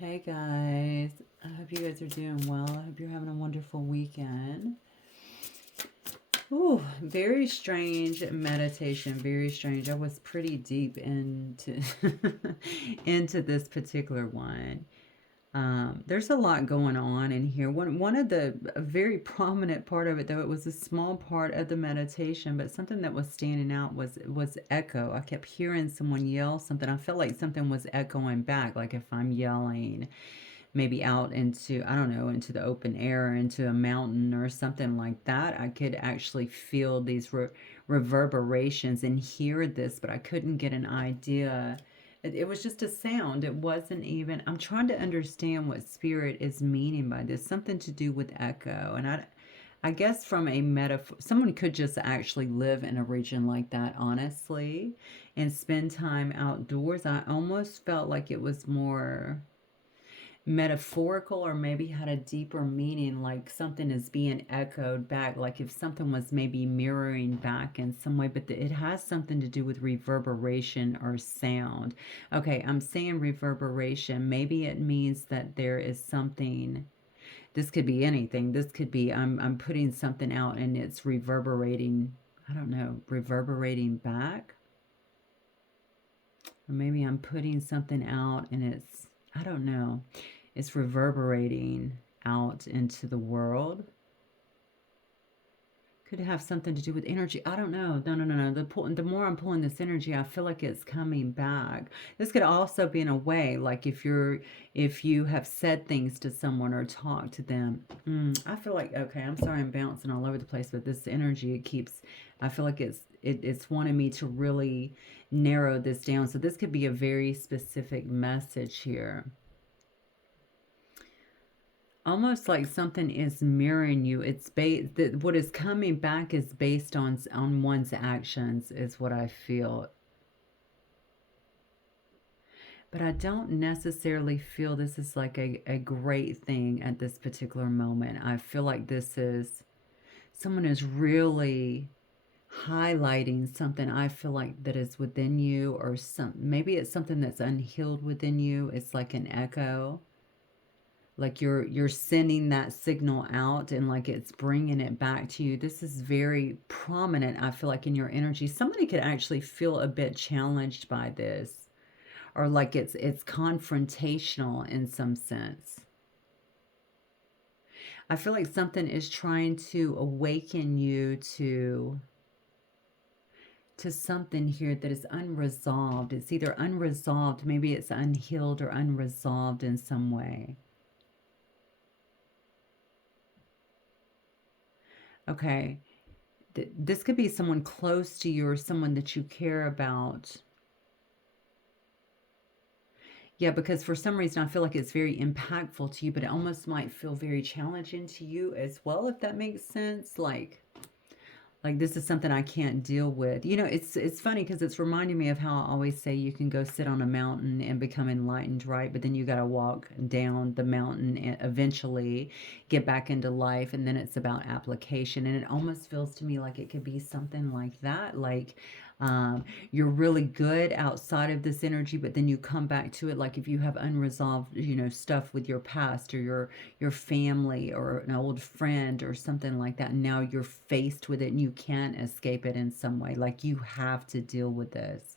Hey guys, I hope you guys are doing well. I hope you're having a wonderful weekend. Ooh, very strange meditation, very strange. I was pretty deep into into this particular one. There's a lot going on in here. One of the a very prominent part of it, though it was a small part of the meditation, but something that was standing out was echo. I kept hearing someone yell something. I felt like something was echoing back, like if I'm yelling maybe out into, I don't know, into the open air, into a mountain or something like that, I could actually feel these reverberations and hear this, but I couldn't get an idea. It was just a sound. It wasn't even, I'm trying to understand what spirit is meaning by this, something to do with echo. And I guess from a metaphor, someone could just actually live in a region like that, honestly, and spend time outdoors. I almost felt like it was more metaphorical or maybe had a deeper meaning, like something is being echoed back, like if something was maybe mirroring back in some way, but it has something to do with reverberation or sound. Okay, I'm saying reverberation. Maybe it means that there is something. This could be anything. This could be I'm putting something out and it's reverberating. I don't know, reverberating back. Or maybe I'm putting something out and it's, I don't know, it's reverberating out into the world. Could have something to do with energy. I don't know. No. The more I'm pulling this energy, I feel like it's coming back. This could also be in a way, like if you have said things to someone or talked to them. I feel like, okay, I'm sorry, I'm bouncing all over the place, but this energy, it keeps. I feel like it's wanting me to really narrow this down. So this could be a very specific message here, almost like something is mirroring you. It's based that what is coming back is based on one's actions, is what I feel. But I don't necessarily feel this is like a great thing at this particular moment. I feel like this is someone is really highlighting something I feel like that is within you, or some maybe it's something that's unhealed within you. It's like an echo, like you're sending that signal out and like it's bringing it back to you. This is very prominent, I feel like, in your energy. Somebody could actually feel a bit challenged by this, or like it's confrontational in some sense. I feel like something is trying to awaken you to something here that is unresolved. It's either unresolved, maybe it's unhealed or unresolved in some way. Okay, this could be someone close to you or someone that you care about. Yeah, because for some reason I feel like it's very impactful to you, but it almost might feel very challenging to you as well, if that makes sense. Like this is something I can't deal with. You know, it's funny because it's reminding me of how I always say you can go sit on a mountain and become enlightened, right? But then you got to walk down the mountain and eventually get back into life, and then it's about application. And it almost feels to me like it could be something like that. Like you're really good outside of this energy, but then you come back to it. Like if you have unresolved, stuff with your past or your family or an old friend or something like that. And now you're faced with it and you can't escape it in some way. Like you have to deal with this.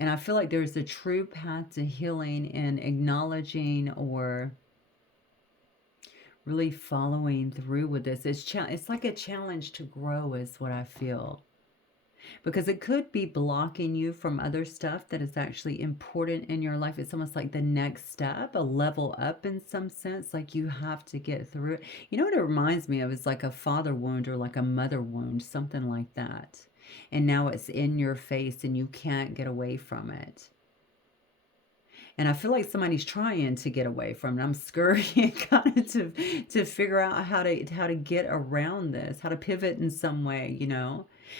And I feel like there's a true path to healing in acknowledging or really following through with this. It's like a challenge to grow, is what I feel, because it could be blocking you from other stuff that is actually important in your life. It's almost like the next step, a level up in some sense, like you have to get through it. You know what it reminds me of is like a father wound or like a mother wound, something like that. And now it's in your face and you can't get away from it. And I feel like somebody's trying to get away from it. I'm scurrying kind of to figure out how to get around this, how to pivot in some way,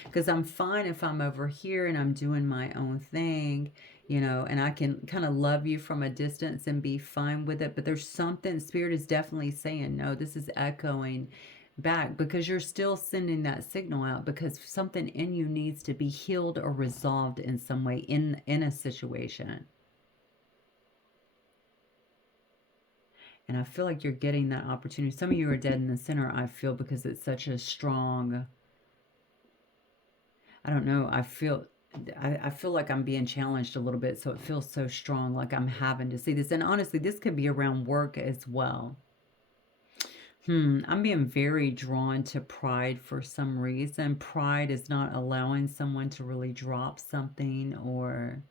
because I'm fine if I'm over here and I'm doing my own thing, and I can kind of love you from a distance and be fine with it. But there's something, spirit is definitely saying, no, this is echoing back because you're still sending that signal out, because something in you needs to be healed or resolved in some way in a situation. And I feel like you're getting that opportunity. Some of you are dead in the center, I feel, because it's such a strong, I don't know, I feel like I'm being challenged a little bit, so it feels so strong, like I'm having to see this. And honestly, this could be around work as well. I'm being very drawn to pride for some reason. Pride is not allowing someone to really drop something or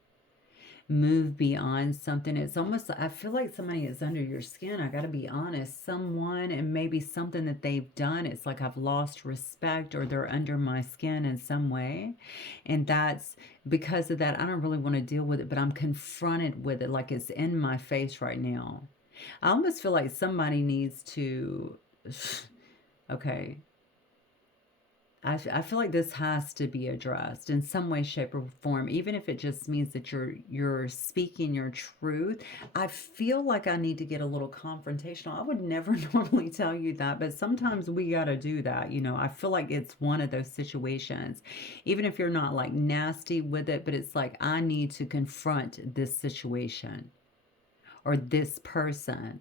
move beyond something. It's almost, I feel like somebody is under your skin. I got to be honest. Someone, and maybe something that they've done, it's like I've lost respect or they're under my skin in some way. And that's because of that. I don't really want to deal with it, but I'm confronted with it like it's in my face right now. I almost feel like somebody needs to, okay, I feel like this has to be addressed in some way, shape, or form, even if it just means that you're speaking your truth. I feel like I need to get a little confrontational. I would never normally tell you that, but sometimes we gotta do that. I feel like it's one of those situations, even if you're not like nasty with it, but it's like I need to confront this situation or this person.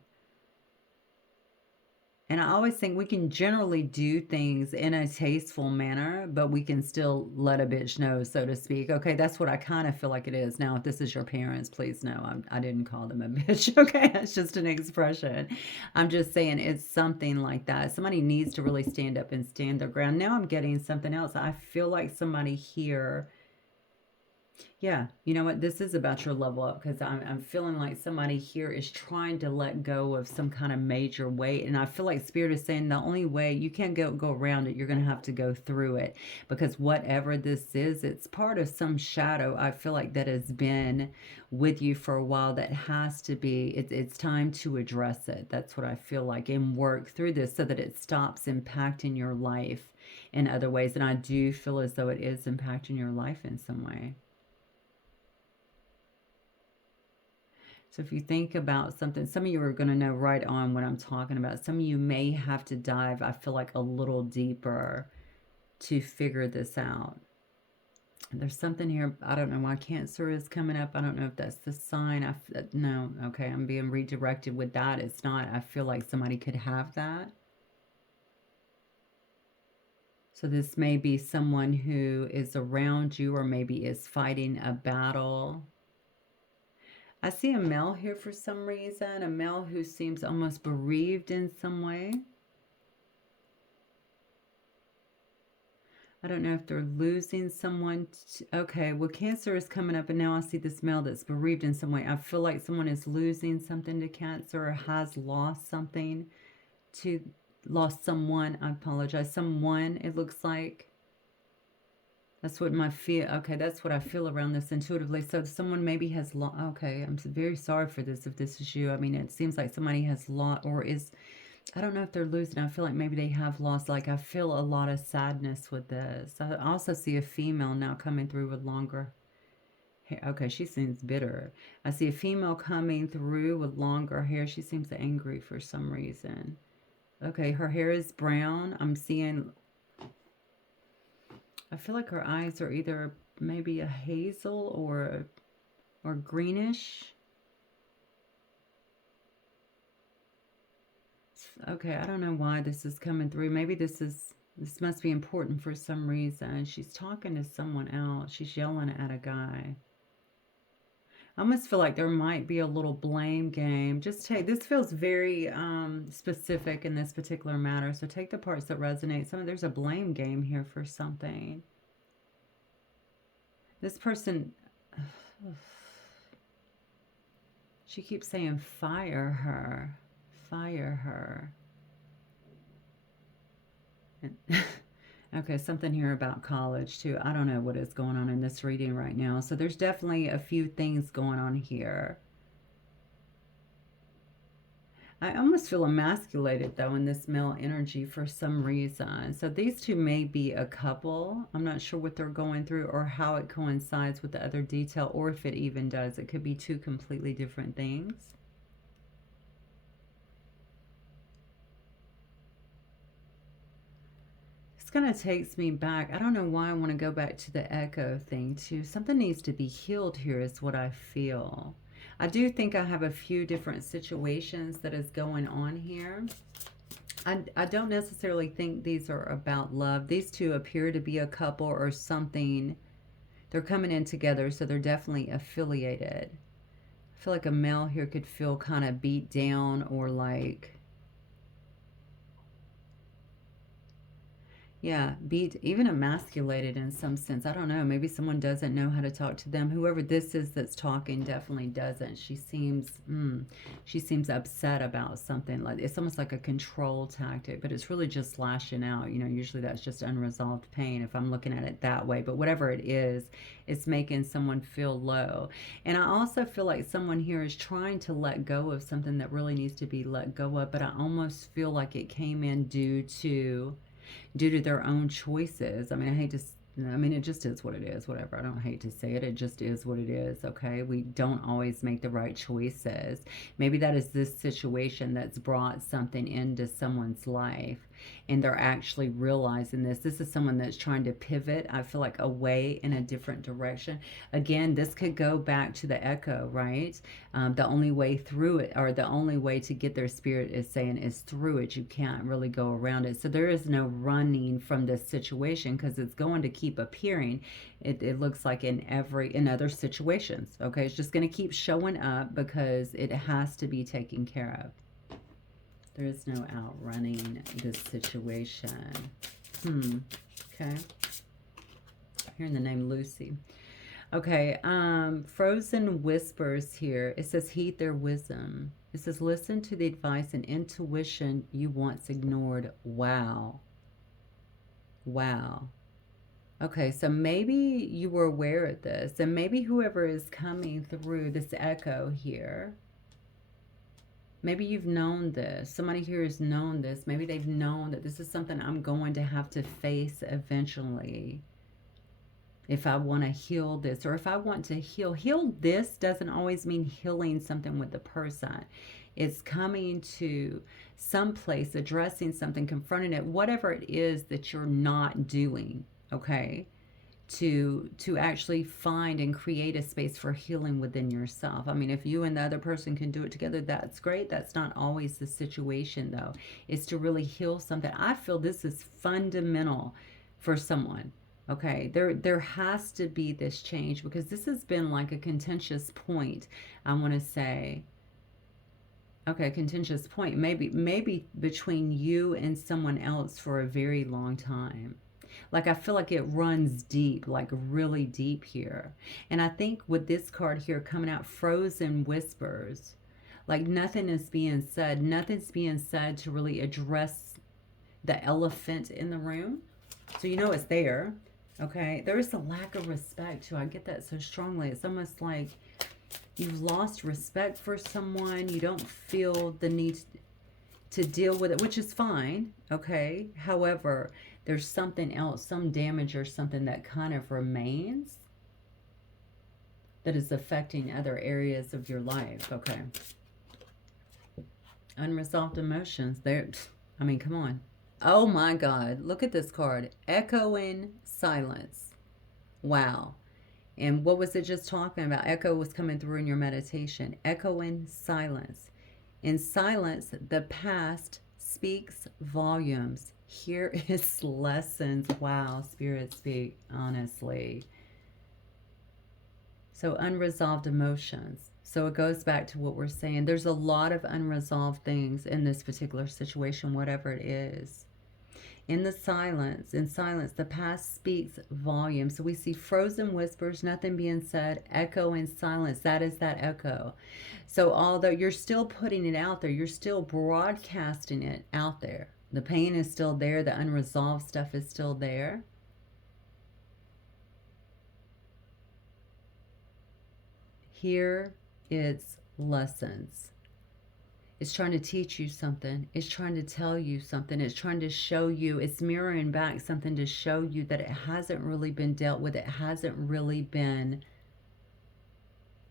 And I always think we can generally do things in a tasteful manner, but we can still let a bitch know, so to speak. Okay, that's what I kind of feel like it is. Now, if this is your parents, please know I didn't call them a bitch. Okay, it's just an expression. I'm just saying it's something like that. Somebody needs to really stand up and stand their ground. Now I'm getting something else. I feel like somebody here, yeah, you know what? This is about your level up because I'm feeling like somebody here is trying to let go of some kind of major weight. And I feel like Spirit is saying the only way you can't go around it, you're going to have to go through it because whatever this is, it's part of some shadow. I feel like that has been with you for a while that has to be, it's time to address it. That's what I feel like and work through this so that it stops impacting your life in other ways. And I do feel as though it is impacting your life in some way. So if you think about something, some of you are going to know right on what I'm talking about. Some of you may have to dive, I feel like, a little deeper to figure this out. There's something here, I don't know why Cancer is coming up. I don't know if that's the sign. No, okay, I'm being redirected with that. It's not. I feel like somebody could have that. So this may be someone who is around you or maybe is fighting a battle. I see a male here for some reason, a male who seems almost bereaved in some way. I don't know if they're losing someone. Okay, well, Cancer is coming up, and now I see this male that's bereaved in some way. I feel like someone is losing something to Cancer or has lost something to, lost someone. I apologize. Someone, it looks like. That's what my feel. Okay, that's what I feel around this intuitively. So someone maybe has lost. Okay, I'm very sorry for this if this is you. I mean, it seems like somebody has lost or is, I don't know if they're losing. I feel like maybe they have lost. Like I feel a lot of sadness with this. I also see a female now coming through with longer hair. Okay, she seems bitter. I see a female coming through with longer hair. She seems angry for some reason. Okay, her hair is brown. I'm seeing, I feel like her eyes are either maybe a hazel or greenish. Okay, I don't know why this is coming through. Maybe this must be important for some reason. She's talking to someone else. She's yelling at a guy. I almost feel like there might be a little blame game. Just take, this feels very specific in this particular matter. So take the parts that resonate. There's a blame game here for something. This person, she keeps saying fire her, fire her. Okay, something here about college too. I don't know what is going on in this reading right now. So there's definitely a few things going on here. I almost feel emasculated though in this male energy for some reason. So these two may be a couple. I'm not sure what they're going through or how it coincides with the other detail or if it even does. It could be two completely different things. Kind of takes me back. I don't know why I want to go back to the echo thing too. Something needs to be healed here is what I feel. I do think I have a few different situations that is going on here. I don't necessarily think these are about love. These two appear to be a couple or something. They're coming in together, so they're definitely affiliated. I feel like a male here could feel kind of beat down or like, yeah, beat, even emasculated in some sense. I don't know. Maybe someone doesn't know how to talk to them. Whoever this is that's talking definitely doesn't. She seems upset about something. Like it's almost like a control tactic, but it's really just lashing out. You know, usually that's just unresolved pain if I'm looking at it that way. But whatever it is, it's making someone feel low. And I also feel like someone here is trying to let go of something that really needs to be let go of, but I almost feel like it came in due to their own choices. I mean, I hate to, I mean, it just is what it is, whatever. I don't hate to say it. It just is what it is, okay? We don't always make the right choices. Maybe that is this situation that's brought something into someone's life and they're actually realizing this. This is someone that's trying to pivot, I feel like, away in a different direction. Again, this could go back to the echo, right? The only way through it, or the only way to get their spirit is saying is through it. You can't really go around it. So there is no running from this situation because it's going to keep appearing. It looks like in other situations. Okay, it's just going to keep showing up because it has to be taken care of. There is no outrunning this situation. Okay. Hearing the name Lucy. Okay, Frozen Whispers here. It says, heed their wisdom. It says, listen to the advice and intuition you once ignored. Wow. Wow. Okay, so maybe you were aware of this, and maybe whoever is coming through this echo here, maybe you've known this. Somebody here has known this. Maybe they've known that this is something I'm going to have to face eventually. If I want to heal this, or if I want to heal this doesn't always mean healing something with the person. It's coming to some place, addressing something, confronting it, whatever it is that you're not doing, okay? To actually find and create a space for healing within yourself. I mean, if you and the other person can do it together, that's great. That's not always the situation, though. It's to really heal something. I feel this is fundamental for someone. Okay, there has to be this change because this has been like a contentious point, I want to say. Okay, contentious point, maybe between you and someone else for a very long time. Like I feel like it runs deep, like really deep here. And I think with this card here coming out, Frozen Whispers, like nothing is being said. Nothing's being said to really address the elephant in the room. So you know it's there. Okay, there is a lack of respect too. I get that so strongly. It's almost like you've lost respect for someone. You don't feel the need to deal with it, which is fine. Okay, however, there's something else, some damage or something that kind of remains that is affecting other areas of your life. Okay, unresolved emotions. There, I mean, come on. Oh my God, look at this card. Echoing silence. Wow. And what was it just talking about? Echo was coming through in your meditation. Echoing silence. In silence, the past speaks volumes. Here is lessons. Wow, Spirit speak, honestly. So unresolved emotions. So it goes back to what we're saying. There's a lot of unresolved things in this particular situation, whatever it is. In silence, the past speaks volumes. So we see frozen whispers, nothing being said, echo in silence. That is that echo. So although you're still putting it out there, you're still broadcasting it out there. The pain is still there. The unresolved stuff is still there. Here it's lessons. It's trying to teach you something. It's trying to tell you something. It's trying to show you. It's mirroring back something to show you that it hasn't really been dealt with. It hasn't really been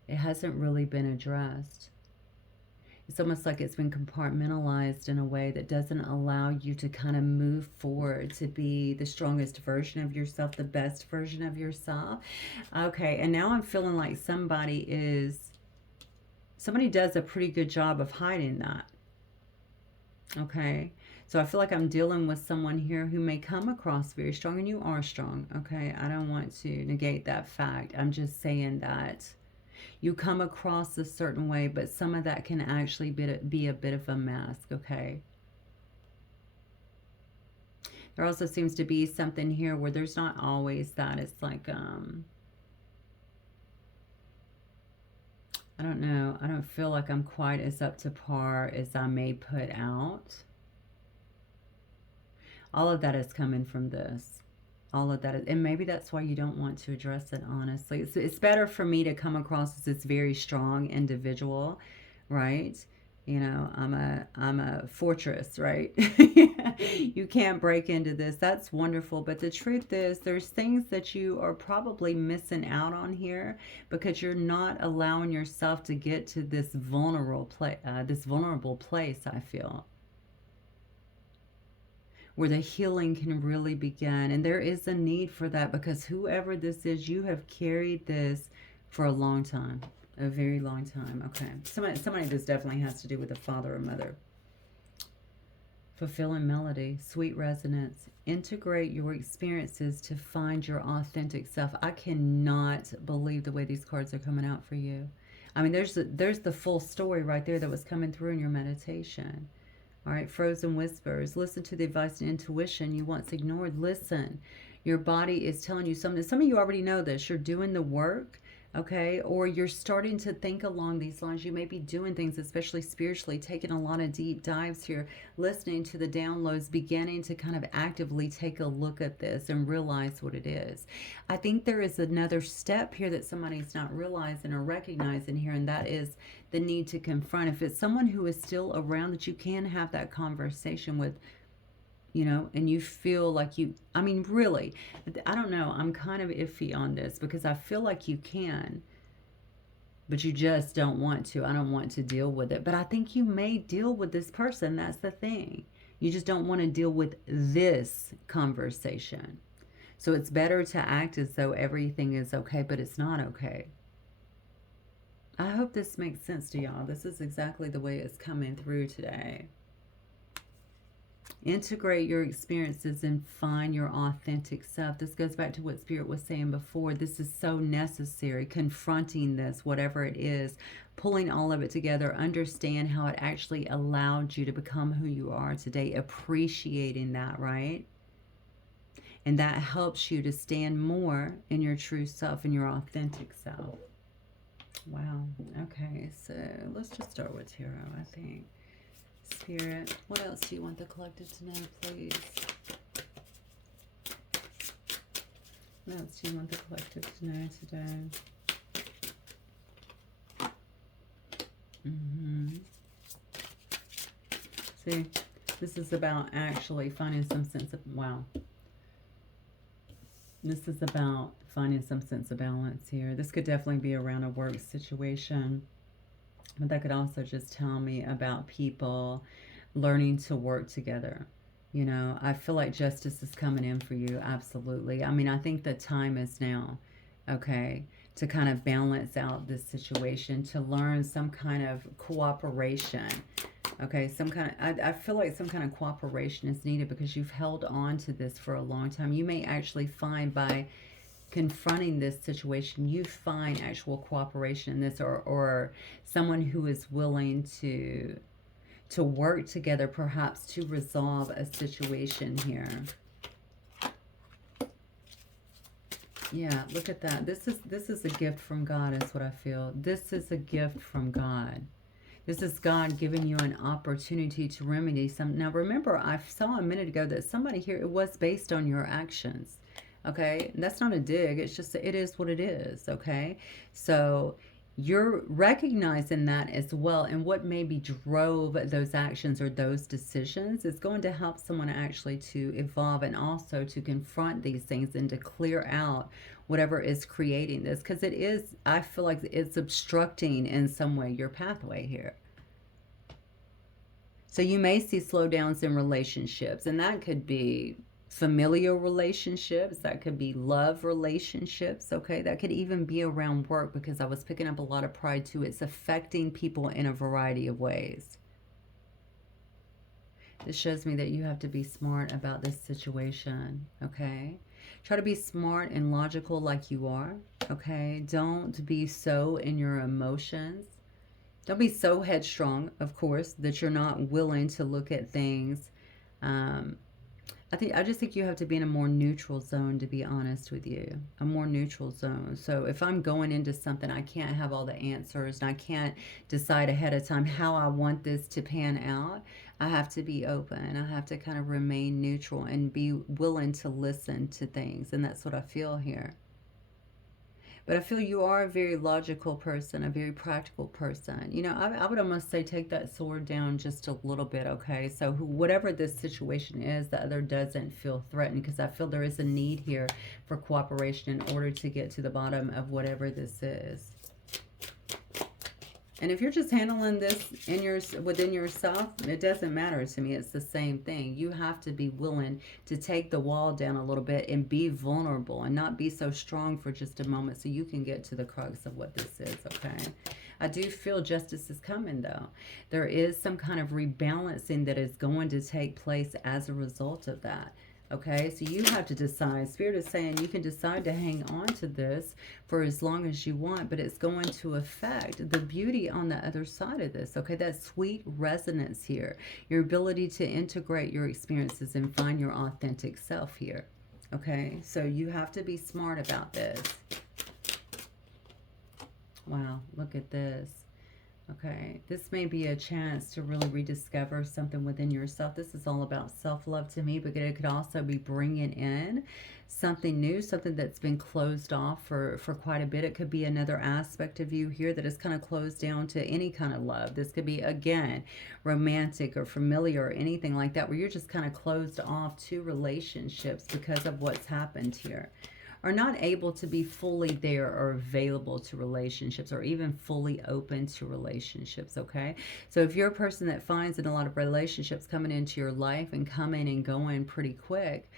addressed. It's almost like it's been compartmentalized in a way that doesn't allow you to kind of move forward to be the strongest version of yourself, the best version of yourself. Okay, and now I'm feeling like somebody is Somebody does a pretty good job of hiding that. Okay. So I feel like I'm dealing with someone here who may come across very strong, and you are strong. Okay. I don't want to negate that fact. I'm just saying that you come across a certain way, but some of that can actually be a bit of a mask. Okay. There also seems to be something here where there's not always that. It's like, I don't know. I don't feel like I'm quite as up to par as I may put out. All of that is coming from this. All of that is, and maybe that's why you don't want to address it honestly. It's better for me to come across as this very strong individual, right? You know, I'm a fortress, right? You can't break into this. That's wonderful. But the truth is, there's things that you are probably missing out on here because you're not allowing yourself to get to this vulnerable place. I feel where the healing can really begin. And there is a need for that because whoever this is, you have carried this for a long time, a very long time. Okay. Somebody this definitely has to do with a father or mother. Fulfilling melody, sweet resonance. Integrate your experiences to find your authentic self. I cannot believe the way these cards are coming out for you. I mean, there's the full story right there that was coming through in your meditation. All right, frozen whispers. Listen to the advice and intuition you once ignored. Listen. Your body is telling you something. Some of you already know this. You're doing the work, okay? Or you're starting to think along these lines. You may be doing things, especially spiritually, taking a lot of deep dives here, listening to the downloads, beginning to kind of actively take a look at this and realize what it is. I think there is another step here that somebody's not realizing or recognizing here, and that is the need to confront. If it's someone who is still around that you can have that conversation with, you know, and you feel like I mean, really, I don't know. I'm kind of iffy on this because I feel like you can, but you just don't want to. I don't want to deal with it. But I think you may deal with this person. That's the thing. You just don't want to deal with this conversation. So it's better to act as though everything is okay, but it's not okay. I hope this makes sense to y'all. This is exactly the way it's coming through today. Integrate your experiences and find your authentic self. This goes back to what Spirit was saying before. This is so necessary. Confronting this, whatever it is, pulling all of it together, understand how it actually allowed you to become who you are today, appreciating that, right? And that helps you to stand more in your true self and your authentic self. Wow. Okay, so let's just start with Tarot, I think. Spirit, what else do you want the collective to know, please? What else do you want the collective to know today? See, this is about actually finding some sense of, wow. This is about finding some sense of balance here. This could definitely be around a work situation. But that could also just tell me about people learning to work together. You know, I feel like justice is coming in for you. Absolutely. I mean, I think the time is now, okay, to kind of balance out this situation, to learn some kind of cooperation. Okay, some kind of, I feel like some kind of cooperation is needed because you've held on to this for a long time. You may actually find by confronting this situation, you find actual cooperation in this, or someone who is willing to work together, perhaps to resolve a situation here. Yeah, look at that. This is a gift from God, is what I feel. This is a gift from God. This is God giving you an opportunity to remedy some. Now remember, I saw a minute ago that somebody here, it was based on your actions. Okay, and that's not a dig. It's just, it is what it is. Okay, so you're recognizing that as well, and what maybe drove those actions or those decisions is going to help someone actually to evolve and also to confront these things and to clear out whatever is creating this, because it is, I feel like it's obstructing in some way your pathway here. So you may see slowdowns in relationships, and that could be familial relationships, that could be love relationships, okay? That could even be around work, because I was picking up a lot of pride too. It's affecting people in a variety of ways. This shows me that you have to be smart about this situation, okay? Try to be smart and logical like you are, okay? Don't be so in your emotions. Don't be so headstrong, of course, that you're not willing to look at things. Um, I just think you have to be in a more neutral zone, to be honest with you. A more neutral zone. So if I'm going into something, I can't have all the answers and I can't decide ahead of time how I want this to pan out. I have to be open. I have to kind of remain neutral and be willing to listen to things. And that's what I feel here. But I feel you are a very logical person, a very practical person. You know, I would almost say take that sword down just a little bit, okay? So whatever this situation is, the other doesn't feel threatened, because I feel there is a need here for cooperation in order to get to the bottom of whatever this is. And if you're just handling this within yourself, it doesn't matter to me. It's the same thing. You have to be willing to take the wall down a little bit and be vulnerable and not be so strong for just a moment, so you can get to the crux of what this is, okay? I do feel justice is coming, though. There is some kind of rebalancing that is going to take place as a result of that. Okay, so you have to decide. Spirit is saying you can decide to hang on to this for as long as you want, but it's going to affect the beauty on the other side of this. Okay, that sweet resonance here, your ability to integrate your experiences and find your authentic self here. Okay, so you have to be smart about this. Wow, look at this. Okay, this may be a chance to really rediscover something within yourself. This is all about self-love to me, but it could also be bringing in something new, something that's been closed off for quite a bit. It could be another aspect of you here that is kind of closed down to any kind of love. This could be, again, romantic or familiar or anything like that, where you're just kind of closed off to relationships because of what's happened here, are not able to be fully there or available to relationships, or even fully open to relationships, okay? So if you're a person that finds in a lot of relationships coming into your life and coming and going pretty quick,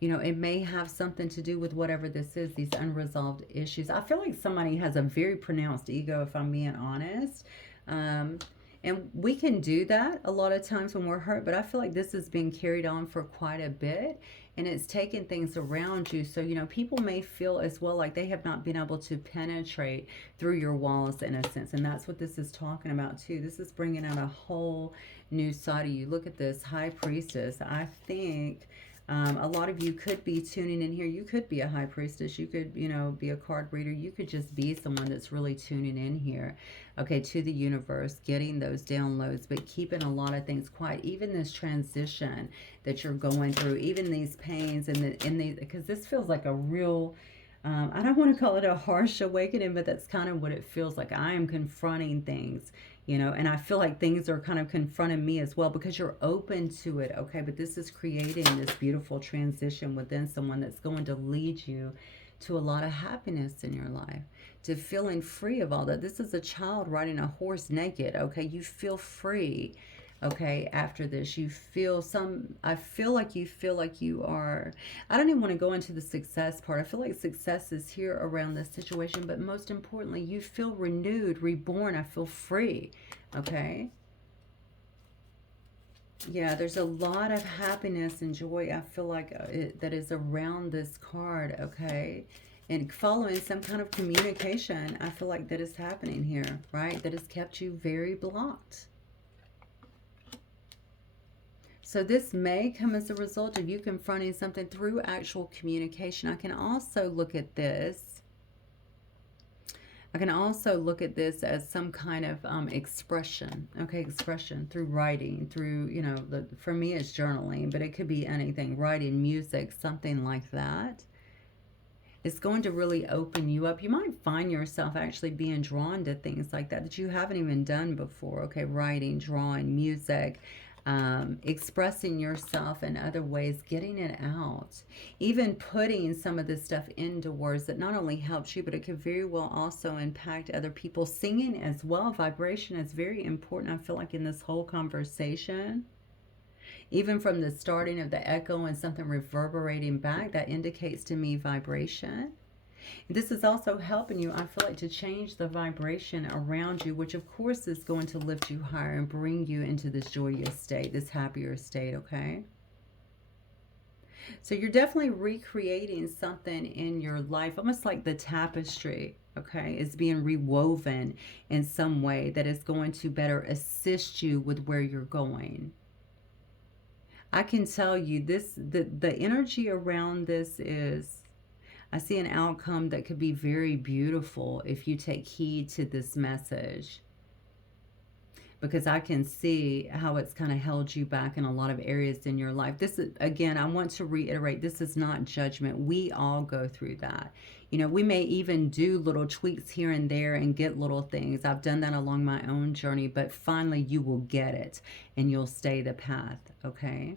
you know, it may have something to do with whatever this is, these unresolved issues. I feel like somebody has a very pronounced ego, if I'm being honest. And we can do that a lot of times when we're hurt, but I feel like this has been carried on for quite a bit, and it's taken things around you. So, you know, people may feel as well like they have not been able to penetrate through your walls in a sense. And that's what this is talking about too. This is bringing out a whole new side of you. Look at this High Priestess. I think a lot of you could be tuning in here. You could be a high priestess. You could, you know, be a card reader. You could just be someone that's really tuning in here, okay, to the universe, getting those downloads, but keeping a lot of things quiet. Even this transition that you're going through, even these pains and because this feels like a real, I don't want to call it a harsh awakening, but that's kind of what it feels like. I am confronting things, you know, and I feel like things are kind of confronting me as well, because you're open to it, okay? But this is creating this beautiful transition within someone that's going to lead you to a lot of happiness in your life, to feeling free of all that. This is a child riding a horse naked, okay? You feel free, okay? After this, you feel I feel like you are, I don't even want to go into the success part. I feel like success is here around this situation, but most importantly, you feel renewed, reborn. I feel free, okay? Yeah, there's a lot of happiness and joy, I feel like, that is around this card, okay? And following some kind of communication, I feel like that is happening here, right? That has kept you very blocked. So this may come as a result of you confronting something through actual communication. I can also look at this. I can also look at this as some kind of expression, okay, expression through writing, through, you know, for me it's journaling, but it could be anything, writing, music, something like that. It's going to really open you up. You might find yourself actually being drawn to things like that you haven't even done before, okay, writing, drawing, music, expressing yourself in other ways, getting it out, even putting some of this stuff into words that not only helps you, but it could very well also impact other people. Singing as well, vibration is very important, I feel like, in this whole conversation. Even from the starting of the echo and something reverberating back, that indicates to me vibration. This is also helping you, I feel like, to change the vibration around you, which of course is going to lift you higher and bring you into this joyous state, this happier state, okay? So you're definitely recreating something in your life, almost like the tapestry, okay, is being rewoven in some way that is going to better assist you with where you're going. I can tell you this, the energy around this is, I see an outcome that could be very beautiful if you take heed to this message, because I can see how it's kind of held you back in a lot of areas in your life. This is, again, I want to reiterate, this is not judgment. We all go through that. You know, we may even do little tweaks here and there and get little things. I've done that along my own journey, but finally you will get it and you'll stay the path, okay?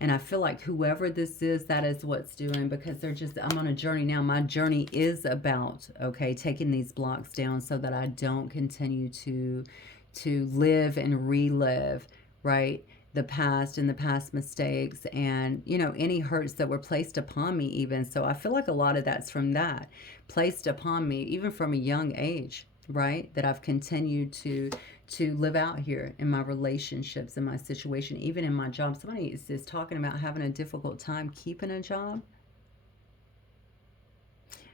And I feel like whoever this is, that is what's doing, because they're just, I'm on a journey now. My journey is about, okay, taking these blocks down so that I don't continue to live and relive, right? The past and the past mistakes and, you know, any hurts that were placed upon me even. So I feel like a lot of that's from that, placed upon me, even from a young age, right? That I've continued to live out here in my relationships, in my situation, even in my job. Somebody is talking about having a difficult time keeping a job.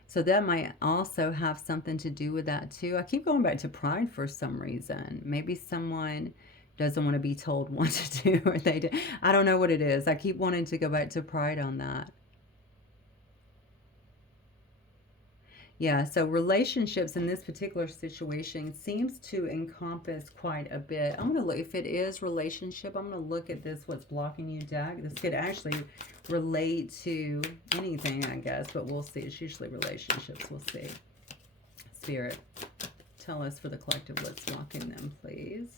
So that might also have something to do with that too. I keep going back to pride for some reason. Maybe someone doesn't want to be told what to do, or they do. I don't know what it is. I keep wanting to go back to pride on that. Yeah, so relationships in this particular situation seems to encompass quite a bit. I'm going to look, if it is relationship, I'm going to look at this, what's blocking you, deck. This could actually relate to anything, I guess, but we'll see. It's usually relationships. We'll see. Spirit, tell us for the collective what's blocking them, please.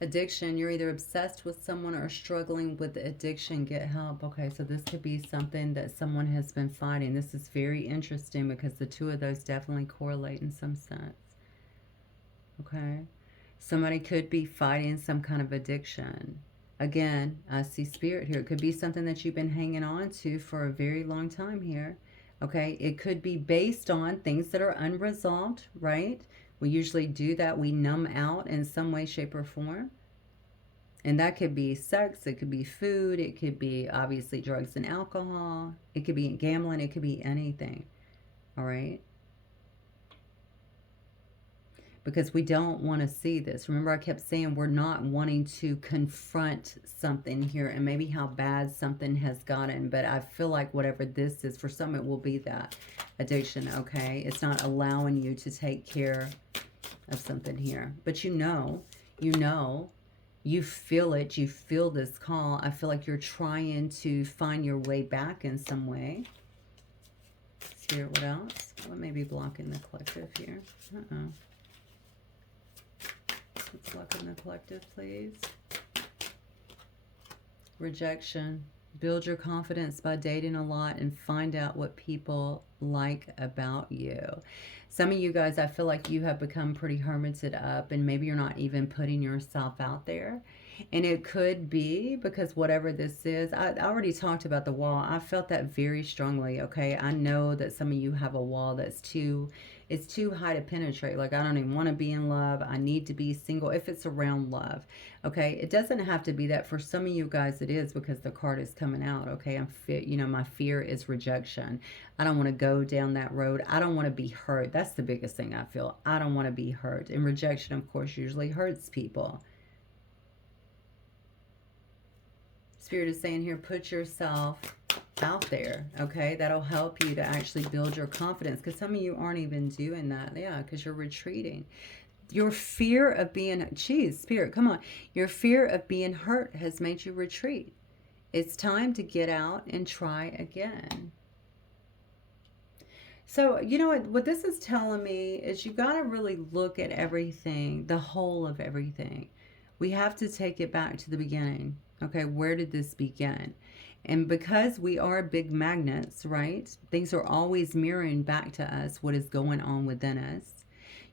Addiction, you're either obsessed with someone or struggling with addiction. Get help. Okay, so this could be something that someone has been fighting. This is very interesting because the two of those definitely correlate in some sense. Okay, somebody could be fighting some kind of addiction. Again, I see spirit here. It could be something that you've been hanging on to for a very long time here. Okay, it could be based on things that are unresolved, right? We usually do that. We numb out in some way, shape, or form. And that could be sex. It could be food. It could be, obviously, drugs and alcohol. It could be gambling. It could be anything. All right? Because we don't want to see this. Remember, I kept saying we're not wanting to confront something here and maybe how bad something has gotten. But I feel like whatever this is, for some it will be that addiction, okay? It's not allowing you to take care of something here. But you know, you feel it. You feel this call. I feel like you're trying to find your way back in some way. Spirit, what else? What may be blocking the collective here? Let's block in the collective, please. Rejection. Build your confidence by dating a lot and find out what people like about you. Some of you guys, I feel like you have become pretty hermited up and maybe you're not even putting yourself out there. And it could be because whatever this is, I already talked about the wall. I felt that very strongly, okay? I know that some of you have a wall that's it's too high to penetrate. Like, I don't even want to be in love. I need to be single if it's around love, okay? It doesn't have to be that. For some of you guys, it is because the card is coming out, okay? My fear is rejection. I don't want to go down that road. I don't want to be hurt. That's the biggest thing I feel. I don't want to be hurt. And rejection, of course, usually hurts people. Spirit is saying here, put yourself out there, okay? That'll help you to actually build your confidence, because some of you aren't even doing that. Yeah, because you're retreating. Your fear of being, geez, Spirit, come on. Your fear of being hurt has made you retreat. It's time to get out and try again. So, you know what this is telling me is you got to really look at everything, the whole of everything. We have to take it back to the beginning. Okay, where did this begin? And because we are big magnets, right? Things are always mirroring back to us what is going on within us.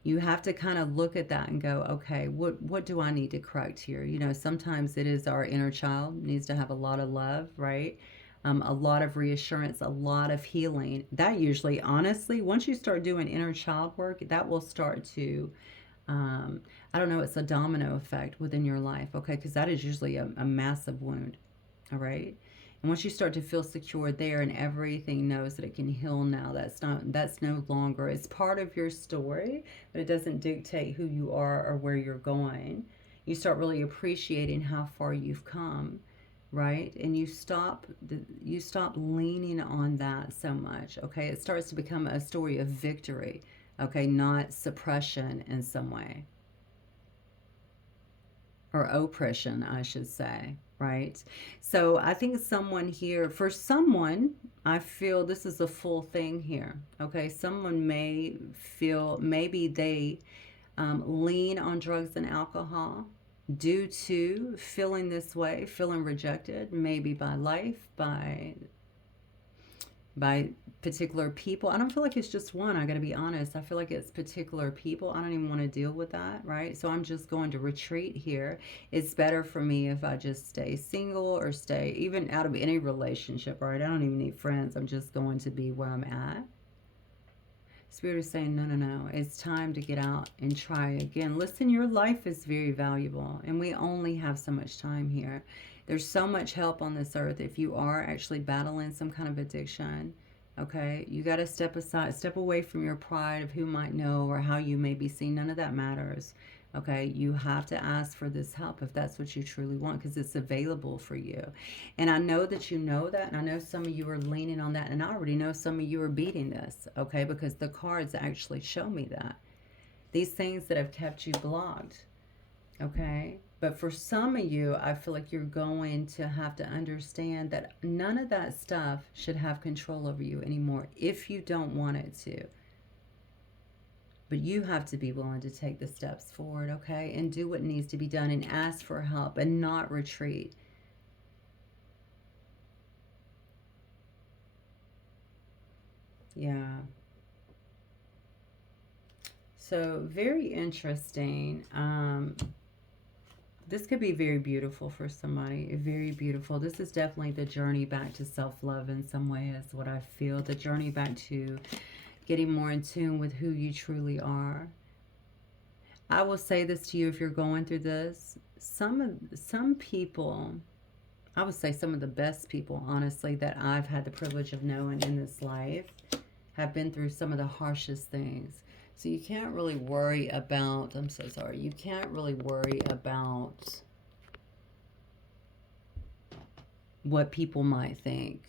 You have to kind of look at that and go, okay, what do I need to correct here? Sometimes it is our inner child needs to have a lot of love, right? A lot of reassurance, a lot of healing. That usually, honestly, once you start doing inner child work, that will start to, um, I don't know, it's a domino effect within your life, okay? Because that is usually a massive wound, all right? And once you start to feel secure there and everything knows that it can heal now, that's no longer, it's part of your story, but it doesn't dictate who you are or where you're going. You start really appreciating how far you've come, right? And you stop leaning on that so much, okay? It starts to become a story of victory, okay, not suppression in some way, or oppression, I should say, right? So I think someone here, for someone, I feel this is a full thing here, okay? Someone may feel maybe they lean on drugs and alcohol due to feeling this way, feeling rejected, maybe by life, by particular people. I don't feel like it's just one. I got to be honest. I feel like it's particular people. I don't even want to deal with that, right? So I'm just going to retreat here. It's better for me if I just stay single or stay even out of any relationship, right? I don't even need friends. I'm just going to be where I'm at. Spirit is saying, no, no, no. It's time to get out and try again. Listen, your life is very valuable, and we only have so much time here. There's so much help on this earth. If you are actually battling some kind of addiction, okay, you got to step aside, step away from your pride of who might know or how you may be seen. None of that matters. Okay, you have to ask for this help if that's what you truly want, because it's available for you. And I know that you know that, and I know some of you are leaning on that, and I already know some of you are beating this, okay, because the cards actually show me that. These things that have kept you blocked, okay? But for some of you, I feel like you're going to have to understand that none of that stuff should have control over you anymore if you don't want it to. But you have to be willing to take the steps forward, okay? And do what needs to be done and ask for help and not retreat. Yeah. So, very interesting. This could be very beautiful for somebody. Very beautiful. This is definitely the journey back to self-love in some way is what I feel. The journey back to getting more in tune with who you truly are. I will say this to you if you're going through this. Some people, I would say some of the best people, honestly, that I've had the privilege of knowing in this life have been through some of the harshest things. So you can't really worry about, I'm so sorry, you can't really worry about what people might think,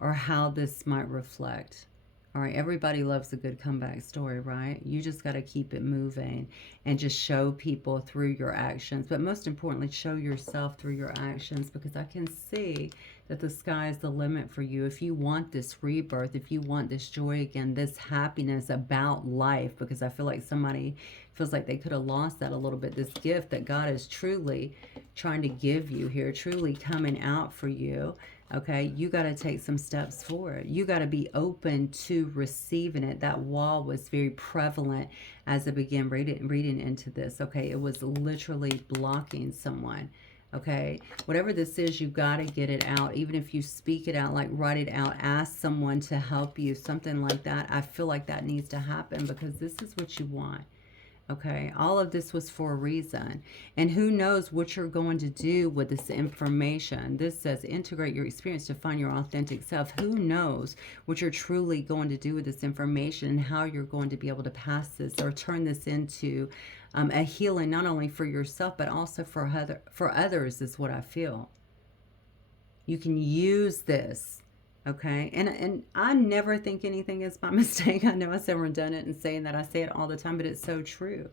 or how this might reflect. All right, everybody loves a good comeback story, right? You just got to keep it moving and just show people through your actions. But most importantly, show yourself through your actions, because I can see that the sky is the limit for you. If you want this rebirth, if you want this joy again, this happiness about life, because I feel like somebody feels like they could have lost that a little bit. This gift that God is truly trying to give you here, truly coming out for you. Okay, you got to take some steps forward. You got to be open to receiving it. That wall was very prevalent as I began reading into this. Okay, it was literally blocking someone. Okay, whatever this is, you got to get it out. Even if you speak it out, like write it out, ask someone to help you, something like that. I feel like that needs to happen, because this is what you want. Okay, all of this was for a reason. And who knows what you're going to do with this information. This says integrate your experience to find your authentic self. Who knows what you're truly going to do with this information and how you're going to be able to pass this or turn this into a healing, not only for yourself, but also for others, is what I feel. You can use this. Okay, and I never think anything is by mistake. I know I sound redundant in saying that. I say it all the time, but it's so true.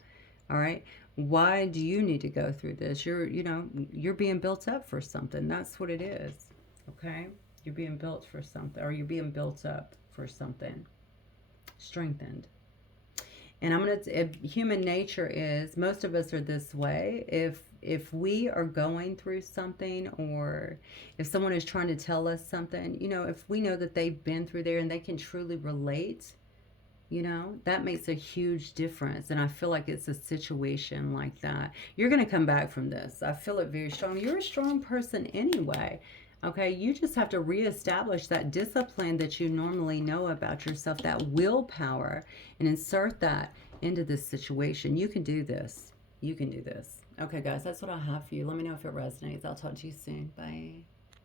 All right, why do you need to go through this? You're being built up for something. That's what it is. Okay, you're being built for something, or you're being built up for something, strengthened. And human nature is, most of us are this way. If we are going through something, or if someone is trying to tell us something, if we know that they've been through there and they can truly relate, You know, that makes a huge difference. And I feel like it's a situation like that. You're going to come back from this. I feel it very strong. You're a strong person anyway. Okay, you just have to reestablish that discipline that you normally know about yourself, that willpower, and insert that into this situation. You can do this. You can do this. Okay, guys, that's what I have for you. Let me know if it resonates. I'll talk to you soon. Bye.